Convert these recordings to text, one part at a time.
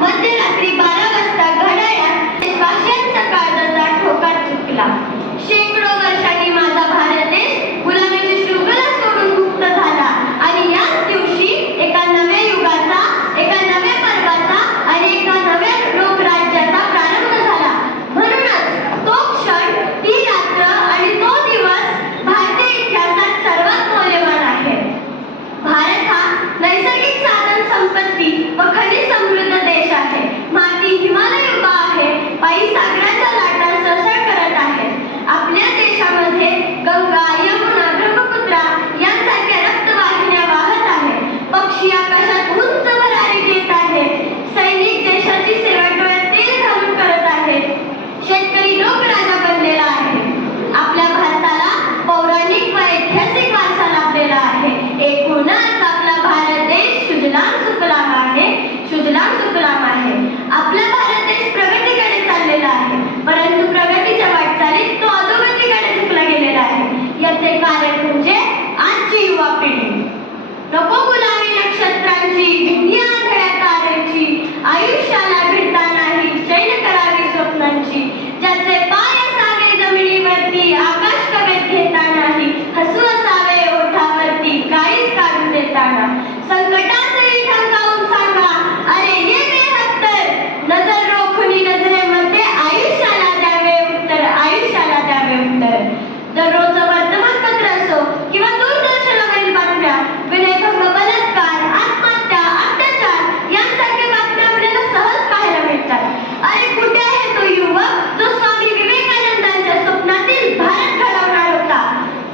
मध्यरात्री 12 वाजता घड्याळात देशवासियांचा काळजाचा ठोका चुकला. शेकडो वर्षांनी माझा भारत देश गुलामीची शृंखला सोडून मुक्त झाला आणि याच दिवशी एका नव्या युगाचा, एका नव्या पर्वाचा आणि एका नव्या लोकराज्याचा प्रारंभ झाला. म्हणूनच तो क्षण, ती रात्र आणि तो दिवस भारतीय इतिहासात सर्वात मौल्यवान आहे. भारत हा नैसर्गिक साधन संपत्ती व खनिज समृद्ध देश आहे. माती हिमालय उभा आहे, पायी सागराच्या लाटा सळसळ करत आहेत. आपल्या देशामध्ये गंगा, यमुना, ब्रह्मपुत्रा यांसारख्या रक्तवाहिन्या वाहत आहेत. पक्षी आकाशात उंच भरारी घेत आहेत. सैनिक देशाची सेवा डोळ्यात तेल घालून करत आहेत. शेतकरी लोकराजा बनलेला आहे. आपल्या भारताला पौराणिक व ऐतिहासिक वारसा लाभलेला आहे. एकूणच आपला भारत देश सुजलाम सुफलाम आहे, सुजलाम सुफलाम आहे. आपला भारत देश प्रगतीकडे चाललेला आहे, परंतु प्रगतीच्या वाटचालीत तो अधोगतीकडे झुकला गेलेला आहे. याचे कारण म्हणजे आजची युवा पिढी. नको गुलामी नक्षत्रांची, विद्या आंधळ्या ताऱ्यांची, आयुष्याला भिडता नाही चैन करावी स्वप्नांची. ज्याचे पाय असावे जमिनीवरती, आकाश कवेत घेता नाही, हसू असावे ओठावरती, काळीच काढून देताना. संकटातही ठणकावून सांगा, अरे ये बेहत्तर, नजर रोखुनी नजरेमध्ये आयुष्याला द्यावे उत्तर, आयुष्याला द्यावे उत्तर. दररोज वर्तमानपत्र असो किंवा दूरदर्शनावरील बातम्या, विनयभंग, बलात्कार, आत्महत्या, अत्याचार यांसारख्या बातम्या आपल्याला सहज पाहायला मिळतात. अरे कुठे आहे तो युवक जो स्वामी विवेकानंदांच्या स्वप्नातील भारत घडवणार होता?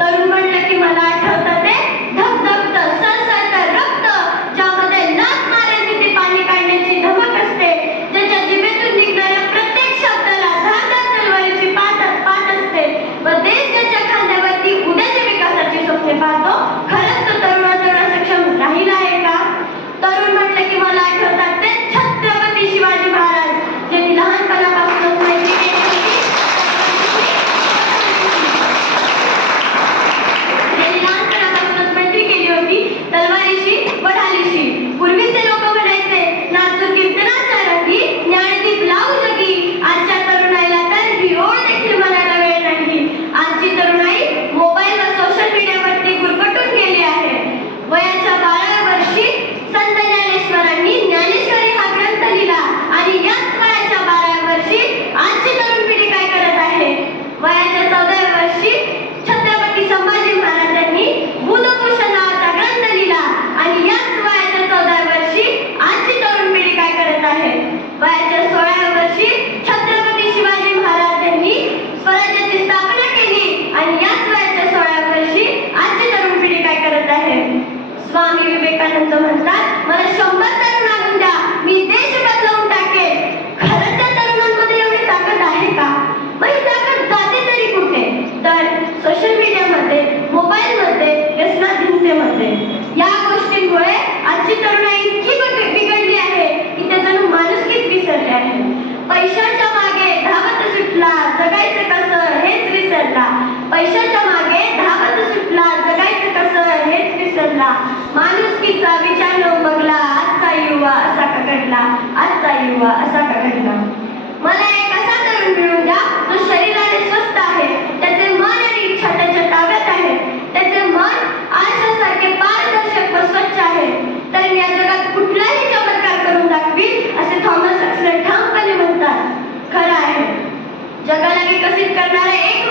तरुण म्हणलं की मला आठवतं ते धगधगतं, सळसळतं रक्त, ज्यामध्ये लाथ मारेल तिथे पाणी काढण्याची धमक असते, ज्याच्या जिभेतून निघणाऱ्या प्रत्येक शब्दाला धारदार तलवारीची पाठ असते व देश ज्याच्या खांद्यावरती उद्याच्या विकासाची स्वप्ने पाहतो. खरंच तो तरुणाचा सक्षम राहिला आहे का? तरुण म्हटलं की मला आठवतात ते छत्रपती शिवाजी महाराज, ज्यांनी लहानपणापासूनच मैत्री केली होती. ज्यांनी लहानपणापासूनच मैत्री केली होती तलवारीशी व ढालीशी. पूर्वीचे लोक म्हणायचे, नाचू कीर्तनाच्या रंगी, ज्ञानदीप लावू जगी. आजच्या तरुणाईला तर ही ओळ देखील म्हणायला वेळ नाही. आजची तरुणाई मोबाईल व सोशल मीडियावरती गुरफटून गेली आहे. वयाच्या 12व्या वर्षी संत ज्ञानेश्वरांनी ज्ञानेश्वरी हा ग्रंथ लिहिला आणि याच वयाच्या 12व्या वर्षी आजची तरुण पिढी काय करत आहे? वयाच्या 14व्या वर्षी छत्रपती संभाजी महाराजांनी बुधभूषण नावाचा ग्रंथ लिहिला आणि याच वयाच्या 14व्या वर्षी आजची तरुण पिढी काय करत आहे? वयाच्या 16व्या वर्षी छत्रपती शिवाजी महाराजांनी स्वराज्याची स्थापना केली आणि याच वयाच्या 16व्या वर्षी आजची तरुण पिढी काय करत आहे? स्वामी विवेकानंद म्हणतात, मला 100 तरुण आणून द्या, मी देश बदलवून टाकेन. खरंच त्या तरुणांमध्ये एवढी ताकद आहे का? मग ही ताकद जाते तरी कुठे? तर सोशल मीडियामध्ये, मोबाईलमध्ये, व्यसनाधीनतेमध्ये. या गोष्टींमुळे आजची तरुणाई इतकी बिघडली आहे की ते जणू माणुसकीच विसरले आहे. पैशाच्या मागे धावत सुटला, जगायचं कसं हेच विसरला. पैशाच्या मागे धावत सुटला, जगायचं कसं हेच विसरला. माणुसकीचा विचार न बघला आजचा युवा असा का घडला, आजचा युवा असा का घडला. मला एक असा तरुण मिळून द्या जो शरीराने स्वस्थ आहे, त्याचे मन आणि इच्छा त्याच्या ताब्यात आहे, त्याचे मन आरशासारखे पारदर्शक व स्वच्छ आहे. तर या जगात कुठलाही चमत्कार करून दाखवील असे थॉमस हक्सले ठामपणे म्हणतात. खरं आहे, जगाला विकसित करणारा एक